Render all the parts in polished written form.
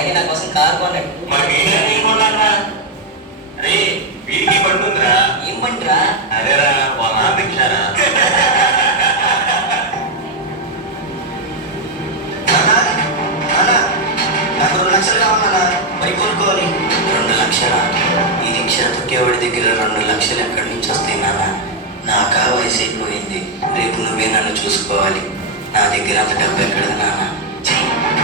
Daddy నా కోసం car కొన్నాడు. మరి నేను కొన్నారా? రే వీడికి బండి ఉందిరా. ఏం బండిరా? అదేరా వాళ్ళ రిక్షారా. నాకు 2 లక్షలు కావాలన్నా, బైక్ కొనుక్కోవాలి. 2 లక్షలా? ఈ రిక్షా తొక్కేవాడి దగ్గర 2 లక్షలు ఎక్కడి నుంచి వస్తాయి నాన్న? నాకా వయసు అయిపోయింది. రేపు నువ్వే నన్ను చూసుకోవాలి. నా దగ్గర అంత డబ్బు ఎక్కడది నాన్న?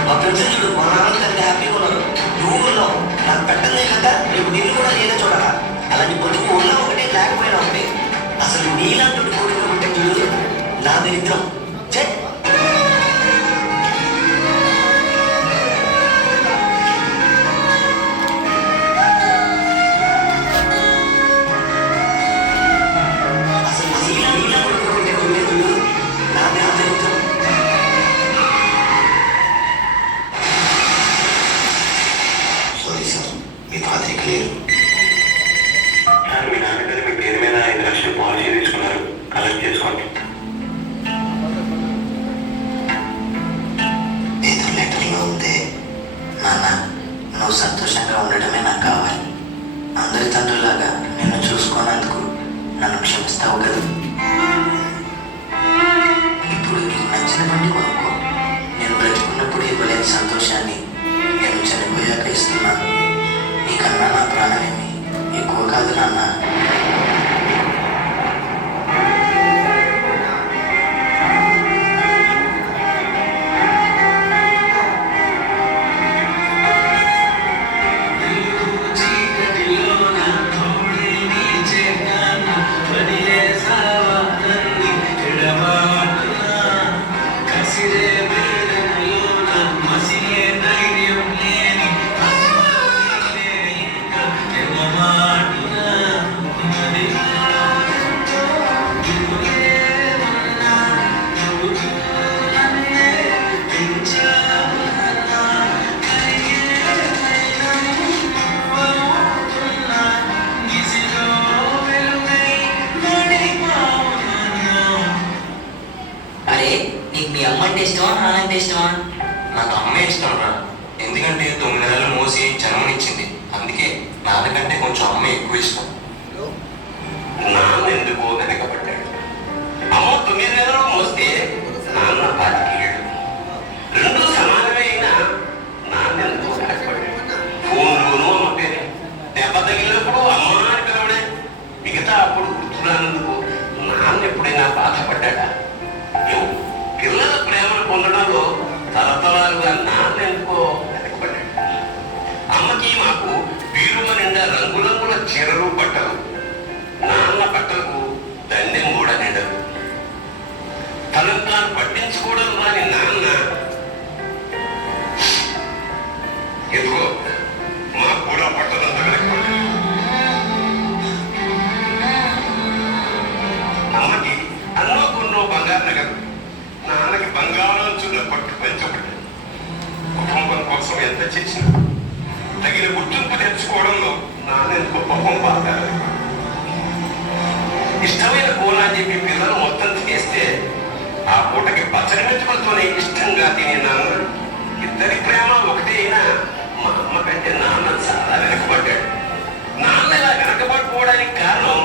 మా ఫ్రెండ్స్ చూడు, మా నాన్నకి అంత హ్యాపీగా ఉన్నారు. నువ్వు ఉన్నావు, నాకు పెట్టదే కదా. రేపు నిన్ను కూడా నేనే చూడాలా. అలాంటి బతుకు ఉన్నా ఒకటే, లేకపోయినా ఒకటే. అసలు నీలాంటి కోరిక ఉంటే చూడు, నా దరిద్రం. మీ నాన్నగారు మీ పేరు మీద 5 లక్షలు పాలసీ తీసుకున్నారు, కలెక్ట్ చేసుకోండి. ఏదో లెటర్లో ఉంది నాన్న, నువ్వు సంతోషంగా ఉండటమే నాకు కావాలి. అందరి తండ్రులాగా నిన్ను చూసుకోనందుకు నన్ను క్షమిస్తావు కదా. ఇప్పుడు నీకు నచ్చిన బండి కొనుక్కో. నేను బ్రతుకున్నప్పుడు ఇవ్వలేని సంతోషాన్ని నేను చనిపోయాక ఇస్తున్నాను. నీకన్నా నా ప్రాణమేమి ఎక్కువ కాదు నాన్న. నీకు మీ అమ్మ అంటే ఇష్టమా, నాన్న అంటే ఇష్టమా? నాకు అమ్మే ఇష్టం రా. ఎందుకంటే 9 నెలలు మోసి జన్మనిచ్చింది. అందుకే నాన్నకంటే కొంచెం అమ్మ ఎక్కువ ఇష్టం. నాన్న ఎందుకో వెనకబడ్డాడు. అమ్మ 9 నెలలు మోస్తే నాన్న 5 ఏళ్ళు. 2 సమానమే అయినా నాన్న ఎందుకో వెనకబడ్డాడు. ఫోన్లోనూ అమ్మ పేరే. దెబ్బ తగిలినప్పుడు అమ్మ అని పిలవడే. మిగతా అప్పుడు గుర్తురానందుకు నాన్న ఎప్పుడైనా బాధపడ్డా? పిల్లల ప్రేమను పొందడంలో తరతరాలుగా నాన్న ఎందుకో వెనకబడ్డాడు. అమ్మకి మాకు వీరుమ నిండా రంగురంగుల చీరలు బట్టలు, నాన్న బట్టలకు దండెం కూడా నిండదు. తనను తాను పట్టించుకోవడం రాని నాన్న ఎందుకో మాకు కూడా పట్టదంతా వెనకబడ్డాడు. అమ్మకి అన్నో కొన్నో బంగారు నగలు, నాన్నకి బంగారం చున్న పట్టు పెంచబడ్డాడు. కుటుంబం కోసం ఎంత చేసినా తగిన గుర్తింపు తెచ్చుకోవడంలో నాన్న ఎందుకో పాపం పాతారు. ఇష్టమైన కూర అని చెప్పి పిల్లలు మొత్తం తినేస్తే ఆ పూటకి పచ్చడి మెతుకులతోనే ఇష్టంగా తినే నాన్న. ఇద్దరి ప్రేమ ఒకటే అయినా మా అమ్మ కంటే నాన్న చాలా వెనకబడ్డాడు. నాన్న ఇలా వెనకబడిపోవడానికి కారణం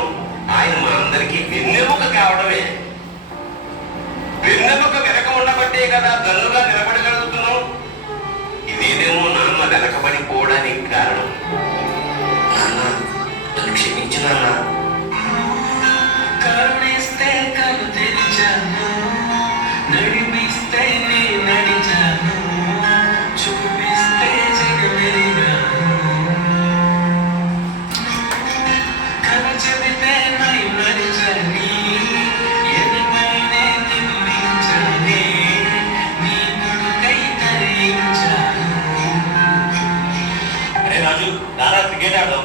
ఆయన మా అందరికీ వెన్నెముక కావడమే. వెన్నెముక వెనక ఉండబట్టే కదా దన్నుగా నిలబడగలుగుతున్నాం. ఇదేదేమో నాన్న వెనకబడిపోవడానికి కారణం. నాన్న నన్ను క్షమించు నాన్న. కరుణిస్తే కను తెరిచాను, నడిపిస్తే నీ నడిచాను, చూపిస్తే జగమెరిగాను, కథ చెబితే నై నడిచని, ఎనిమైనే నిందించని, నీ కొడుకై తరించాను. అరే రాజు, నాన్న క్రికెట్ ఆడదాం.